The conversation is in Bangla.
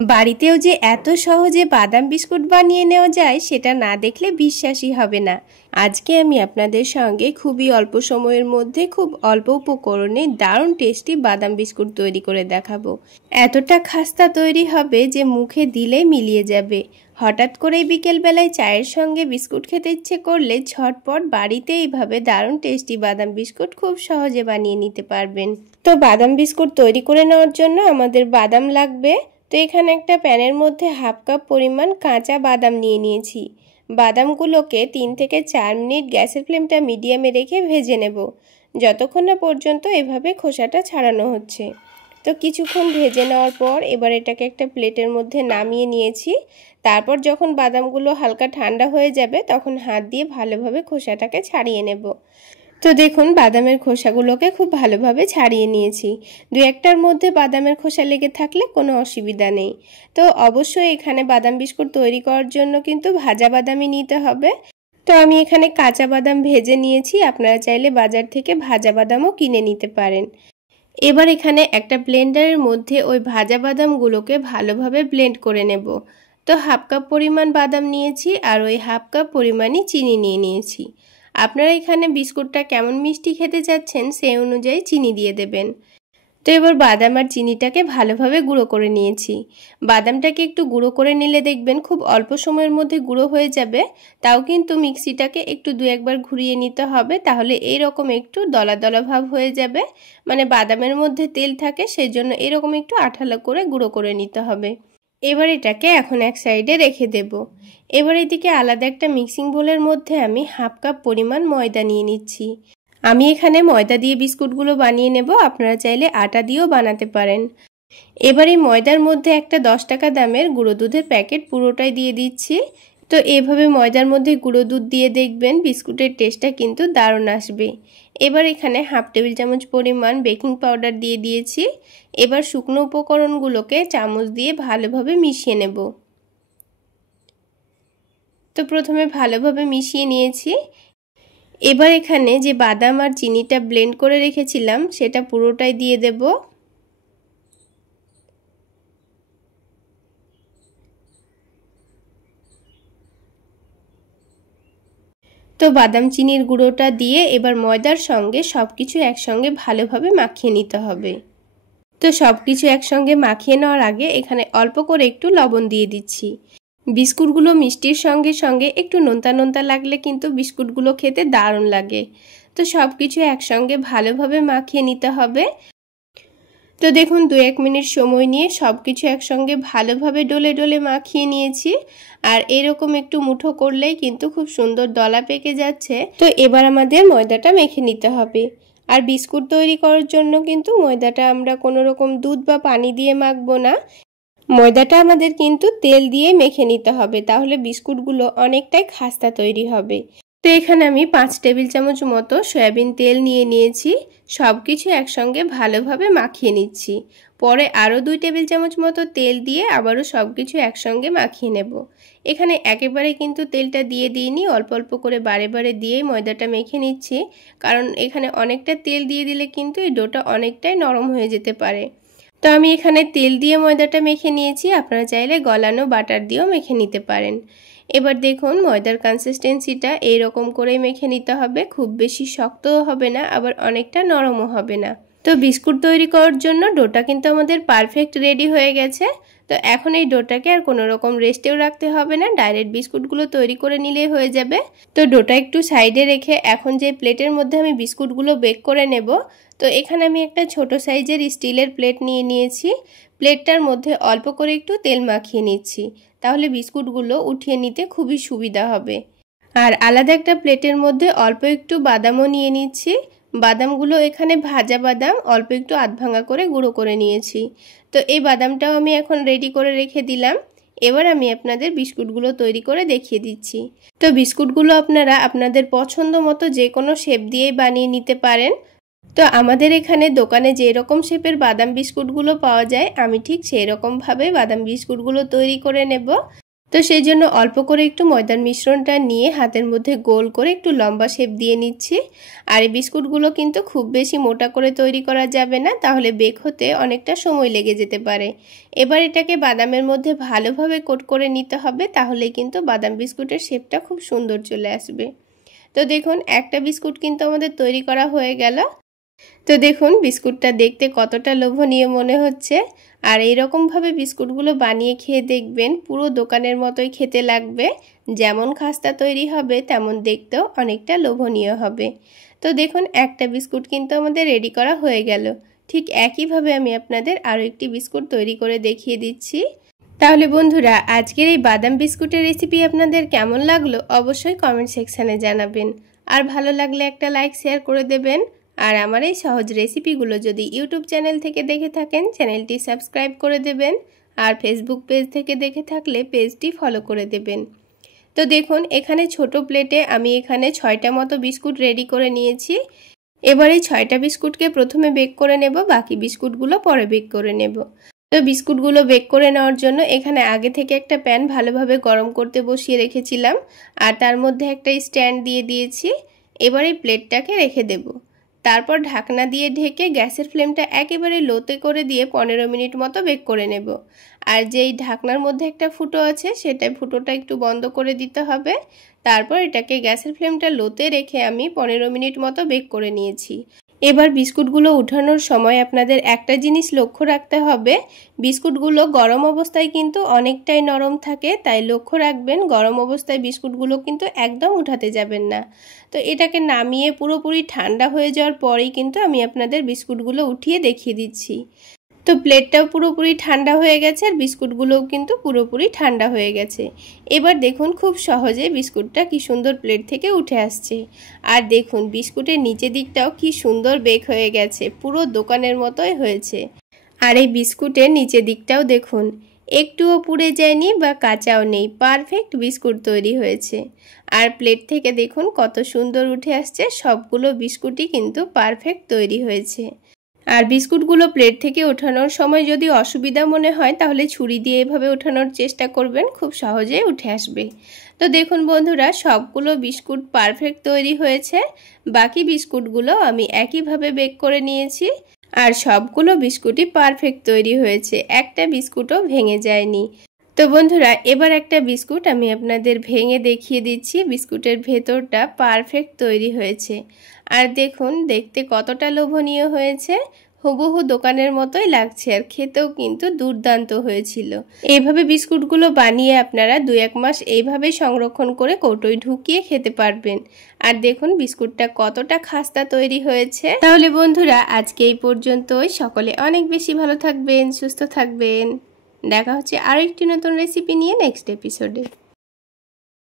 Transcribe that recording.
বাড়িতেও যে এত সহজে বাদাম বিস্কুট বানিয়ে নেওয়া যায় সেটা না দেখলে বিশ্বাসই হবে না। আজকে আমি আপনাদের সঙ্গে খুবই অল্প সময়ের মধ্যে খুব অল্প উপকরণে দারুণ টেস্টি বাদাম বিস্কুট তৈরি করে দেখাবো। এতটা খাস্তা তৈরি হবে যে মুখে দিলেই মিলিয়ে যাবে। হঠাৎ করেই বিকেলবেলায় চায়ের সঙ্গে বিস্কুট খেতে ইচ্ছে করলে ঝটপট বাড়িতে এইভাবে দারুণ টেস্টি বাদাম বিস্কুট খুব সহজে বানিয়ে নিতে পারবেন। তো বাদাম বিস্কুট তৈরি করে নেওয়ার জন্য আমাদের বাদাম লাগবে। তো এখানে একটা প্যানের মধ্যে হাফ কাপ পরিমাণ কাঁচা বাদাম নিয়ে নিয়েছি। বাদামগুলোকে 3 থেকে 4 মিনিট গ্যাসের ফ্লেমটা মিডিয়ামে রেখে ভেজে নেব, যতক্ষণ না পর্যন্ত এভাবে খোসাটা ছাড়ানো হচ্ছে। তো কিছুক্ষণ ভেজে নেওয়ার পর এবার এটাকে একটা প্লেটের মধ্যে নামিয়ে নিয়েছি। তারপর যখন বাদামগুলো হালকা ঠান্ডা হয়ে যাবে তখন হাত দিয়ে ভালোভাবে খোসাটাকে ছাড়িয়ে নেব। তো দেখুন বাদামের খোসাগুলোকে খুব ভালোভাবে ছাড়িয়ে নিয়েছি। দু একটার মধ্যে বাদামের খোসা লেগে থাকলে কোনো অসুবিধা নেই। তো অবশ্যই এখানে বাদাম বিস্কুট তৈরি করার জন্য কিন্তু ভাজা বাদামই নিতে হবে। তো আমি এখানে কাঁচা বাদাম ভেজে নিয়েছি, আপনারা চাইলে বাজার থেকে ভাজা বাদামও কিনে নিতে পারেন। এবার এখানে একটা ব্লেন্ডারের মধ্যে ওই ভাজা বাদামগুলোকে ভালোভাবে ব্লেন্ড করে নেব। তো হাফ কাপ পরিমাণ বাদাম নিয়েছি আর ওই হাফ কাপ পরিমাণই চিনি নিয়ে নিয়েছি। আপনারা এখানে বিস্কুটটা কেমন মিষ্টি খেতে চাচ্ছেন সেই অনুযায়ী চিনি দিয়ে দেবেন। তো এবার বাদাম আর চিনিটাকে ভালোভাবে গুঁড়ো করে নিয়েছি। বাদামটাকে একটু গুঁড়ো করে নিলে দেখবেন খুব অল্প সময়ের মধ্যে গুঁড়ো হয়ে যাবে। তাও কিন্তু মিক্সিটাকে একটু 2-1 বার ঘুরিয়ে নিতে হবে, তাহলে এইরকম একটু দলা দলা ভাব হয়ে যাবে। মানে বাদামের মধ্যে তেল থাকে, সেই জন্য এরকম একটু আঠালো করে গুঁড়ো করে নিতে হবে। এবার এটাকে এখন এক সাইডে রেখে দেব। এবার এদিকে আলাদা একটা মিক্সিং বোলের মধ্যে আমি হাফ কাপ পরিমাণ ময়দা নিয়ে নিচ্ছি। আমি এখানে ময়দা দিয়ে বিস্কুটগুলো বানিয়ে নেব, আপনারা চাইলে আটা দিয়েও বানাতে পারেন। এবার এই ময়দার মধ্যে একটা 10 টাকা দামের গুঁড়ো দুধের প্যাকেট পুরোটাই দিয়ে দিচ্ছি। তো এভাবে ময়দার মধ্যে গুঁড়ো দুধ দিয়ে দেখবেন বিস্কুটের টেস্টটা কিন্তু দারুণ আসবে। এবার এখানে হাফ টেবিল চামচ পরিমাণ বেকিং পাউডার দিয়ে দিয়েছি। এবার শুকনো উপকরণগুলোকে চামচ দিয়ে ভালোভাবে মিশিয়ে নেব। তো প্রথমে ভালোভাবে মিশিয়ে নিয়েছি। এবার এখানে যে বাদাম আর চিনিটা ব্লেন্ড করে রেখেছিলাম সেটা পুরোটাই দিয়ে দেব। তো বাদাম চিনির গুঁড়োটা দিয়ে এবার ময়দার সঙ্গে সবকিছু একসঙ্গে ভালোভাবে মাখিয়ে নিতে হবে। তো সবকিছু একসঙ্গে মাখিয়ে নেওয়ার আগে এখানে অল্প করে একটু লবণ দিয়ে দিচ্ছি। বিস্কুটগুলো মিষ্টির সঙ্গে সঙ্গে একটু নোনতা নোনতা লাগলে কিন্তু বিস্কুটগুলো খেতে দারুণ লাগে। তো সবকিছু একসঙ্গে ভালোভাবে মাখিয়ে নিতে হবে। তো দেখুন 2-1 মিনিট সময় নিয়ে সবকিছু একসঙ্গে ভালোভাবে ডলে ডলে মাখিয়ে নিয়েছি। আর এরকম একটু মুঠো করলেই কিন্তু খুব সুন্দর দলা পেকে যাচ্ছে। তো এবার আমাদের ময়দাটা মেখে নিতে হবে। আর বিস্কুট তৈরি করার জন্য কিন্তু ময়দাটা আমরা কোনো রকম দুধ বা পানি দিয়ে মাখবো না, ময়দাটা আমাদের কিন্তু তেল দিয়ে মেখে নিতে হবে, তাহলে বিস্কুটগুলো অনেকটাই খাস্তা তৈরি হবে। তো এখানে আমি 5 টেবিল চামচ মতো সয়াবিন তেল নিয়ে নিয়েছি। সব কিছু একসঙ্গে ভালোভাবে মাখিয়ে নিচ্ছি। পরে আরও 2 টেবিল চামচ মতো তেল দিয়ে আবারও সব কিছু একসঙ্গে মাখিয়ে নেব। এখানে একেবারে কিন্তু তেলটা দিয়ে দিইনি, অল্প অল্প করে বারে বারে দিয়েই ময়দাটা মেখে নিচ্ছি, কারণ এখানে অনেকটা তেল দিয়ে দিলে কিন্তু এই ডোটা অনেকটাই নরম হয়ে যেতে পারে। তো আমি এখানে তেল দিয়ে ময়দাটা মেখে নিয়েছি, আপনারা চাইলে গলানো বাটার দিয়েও মেখে নিতে পারেন। এবার দেখুন ময়দার কনসিস্টেন্সিটা এইরকম করেই মেখে নিতে হবে, খুব বেশি শক্তও হবে না আবার অনেকটা নরমও হবে না। তো বিস্কুট তৈরি করার জন্য ডোটা কিন্তু আমাদের পারফেক্ট রেডি হয়ে গেছে। তো এখন এই ডোটাকে আর কোনো রকম রেস্টেও রাখতে হবে না, ডাইরেক্ট বিস্কুটগুলো তৈরি করে নিলেই হয়ে যাবে। তো ডোটা একটু সাইডে রেখে এখন যে প্লেটের মধ্যে আমি বিস্কুটগুলো বেক করে নেব, তো এখানে আমি একটা ছোট সাইজের স্টিলের প্লেট নিয়ে নিয়েছি। প্লেটটার মধ্যে অল্প করে একটু তেল মাখিয়ে নিচ্ছি, তাহলে বিস্কুটগুলো উঠিয়ে নিতে খুবই সুবিধা হবে। আর আলাদা একটা প্লেটের মধ্যে অল্প একটু বাদামও নিয়ে নিচ্ছি। বাদামগুলো এখানে ভাজা বাদাম অল্প একটু আধ ভাঙা করে গুঁড়ো করে নিয়েছি। তো এই বাদামটাও আমি এখন রেডি করে রেখে দিলাম। এবার আমি আপনাদের বিস্কুটগুলো তৈরি করে দেখিয়ে দিচ্ছি। তো বিস্কুটগুলো আপনারা আপনাদের পছন্দ মতো যে কোনো শেপ দিয়েই বানিয়ে নিতে পারেন। তো আমাদের এখানে দোকানে যে রকম শেপের বাদাম বিস্কুটগুলো পাওয়া যায় আমি ঠিক সেই রকমভাবে বাদাম বিস্কুটগুলো তৈরি করে নেব। তো সেই জন্য অল্প করে একটু ময়দার মিশ্রণটা নিয়ে হাতের মধ্যে গোল করে একটু লম্বা শেপ দিয়ে নিচ্ছি। আর এই বিস্কুটগুলো কিন্তু খুব বেশি মোটা করে তৈরি করা যাবে না, তাহলে বেক হতে অনেকটা সময় লেগে যেতে পারে। এবার এটাকে বাদামের মধ্যে ভালোভাবে কোট করে নিতে হবে, তাহলে কিন্তু বাদাম বিস্কুটের শেপটা খুব সুন্দর চলে আসবে। তো দেখুন একটা বিস্কুট কিন্তু আমাদের তৈরি করা হয়ে গেল। তো দেখুন বিস্কুটটা দেখতে কতটা লোভনীয় মনে হচ্ছে। আর এইরকমভাবে বিস্কুটগুলো বানিয়ে খেয়ে দেখবেন পুরো দোকানের মতোই খেতে লাগবে। যেমন খাস্তা তৈরি হবে তেমন দেখতেও অনেকটা লোভনীয় হবে। তো দেখুন একটা বিস্কুট কিন্তু আমাদের রেডি করা হয়ে গেল। ঠিক একইভাবে আমি আপনাদের আরও একটি বিস্কুট তৈরি করে দেখিয়ে দিচ্ছি। তাহলে বন্ধুরা আজকের এই বাদাম বিস্কুটের রেসিপি আপনাদের কেমন লাগলো অবশ্যই কমেন্ট সেকশানে জানাবেন। আর ভালো লাগলে একটা লাইক শেয়ার করে দেবেন। আর আমার এই সহজ রেসিপিগুলো যদি ইউটিউব চ্যানেল থেকে দেখে থাকেন চ্যানেলটি সাবস্ক্রাইব করে দেবেন। আর ফেসবুক পেজ থেকে দেখে থাকলে পেজটি ফলো করে দেবেন। তো দেখুন এখানে ছোট প্লেটে আমি এখানে 6টা মতো বিস্কুট রেডি করে নিয়েছি। এবার এই 6টা বিস্কুটকে প্রথমে বেক করে নেব, বাকি বিস্কুটগুলো পরে বেক করে নেব। তো বিস্কুটগুলো বেক করে নেওয়ার জন্য এখানে আগে থেকে একটা প্যান ভালোভাবে গরম করতে বসিয়ে রেখেছিলাম। আর তার মধ্যে একটা স্ট্যান্ড দিয়ে দিয়েছি। এবার এই প্লেটটাকে রেখে দেব। তারপর ঢাকনা দিয়ে ঢেকে গ্যাসের ফ্লেমটা একেবারে লোতে করে দিয়ে 15 মিনিট মতো বেক করে নেব। আর যেই ঢাকনার মধ্যে একটা ফুটো আছে সেটা ফুটোটা একটু বন্ধ করে দিতে হবে। তারপর এটাকে গ্যাসের ফ্লেমটা লোতে রেখে আমি 15 মিনিট মতো বেক করে নিয়েছি। এবার বিস্কুটগুলো উঠানোর সময় আপনাদের একটা জিনিস লক্ষ্য রাখতে হবে, বিস্কুটগুলো গরম অবস্থায় কিন্তু অনেকটাই নরম থাকে, তাই লক্ষ্য রাখবেন গরম অবস্থায় বিস্কুটগুলো কিন্তু একদম উঠাতে যাবেন না। তো এটাকে নামিয়ে পুরোপুরি ঠান্ডা হয়ে যাওয়ার পরেই কিন্তু আমি আপনাদের বিস্কুটগুলো উঠিয়ে দেখিয়ে দিচ্ছি। তো প্লেটটাও পুরোপুরি ঠান্ডা হয়ে গেছে আর বিস্কুটগুলোও কিন্তু পুরোপুরি ঠান্ডা হয়ে গেছে। এবার দেখুন খুব সহজে বিস্কুটটা কি সুন্দর প্লেট থেকে উঠে আসছে। আর দেখুন বিস্কুটের নিচের দিকটাও কি সুন্দর বেক হয়ে গেছে, পুরো দোকানের মতোই হয়েছে। আর এই বিস্কুটের নিচের দিকটাও দেখুন একটুও পুড়ে যায়নি বা কাঁচাও নেই, পারফেক্ট বিস্কুট তৈরি হয়েছে। আর প্লেট থেকে দেখুন কত সুন্দর উঠে আসছে, সবগুলো বিস্কুটই কিন্তু পারফেক্ট তৈরি হয়েছে। আর বিস্কুটগুলো প্লেট থেকে ওঠানোর সময় যদি অসুবিধা মনে হয় তাহলে ছুরি দিয়ে এভাবে ওঠানোর চেষ্টা করবেন, খুব সহজেই উঠে আসবে। তো দেখুন বন্ধুরা সবগুলো বিস্কুট পারফেক্ট তৈরি হয়েছে। বাকি বিস্কুটগুলো আমি একইভাবে বেক করে নিয়েছি। আর সবগুলো বিস্কুটই পারফেক্ট তৈরি হয়েছে, একটা বিস্কুটও ভেঙে যায়নি। তো বন্ধুরা এবার একটা বিস্কুট আমি আপনাদের ভেঙে দেখিয়ে দিচ্ছি। বিস্কুটের ভেতরটা পারফেক্ট তৈরি হয়েছে। আর দেখুন দেখতে কতটা লোভনীয় হয়েছে, হুবহু দোকানের মতোই লাগছে আর খেতেও কিন্তু দুর্দান্ত হয়েছিল। এইভাবে বিস্কুটগুলো বানিয়ে আপনারা 2-1 মাস এইভাবে সংরক্ষণ করে কৌটোয় ঢুকিয়ে খেতে পারবেন। আর দেখুন বিস্কুটটা কতটা খাস্তা তৈরি হয়েছে। তাহলে বন্ধুরা আজকে এই পর্যন্তই। সকলে অনেক বেশি ভালো থাকবেন, সুস্থ থাকবেন। দেখা হচ্ছে আরও একটি নতুন রেসিপি নিয়ে নেক্সট এপিসোডে।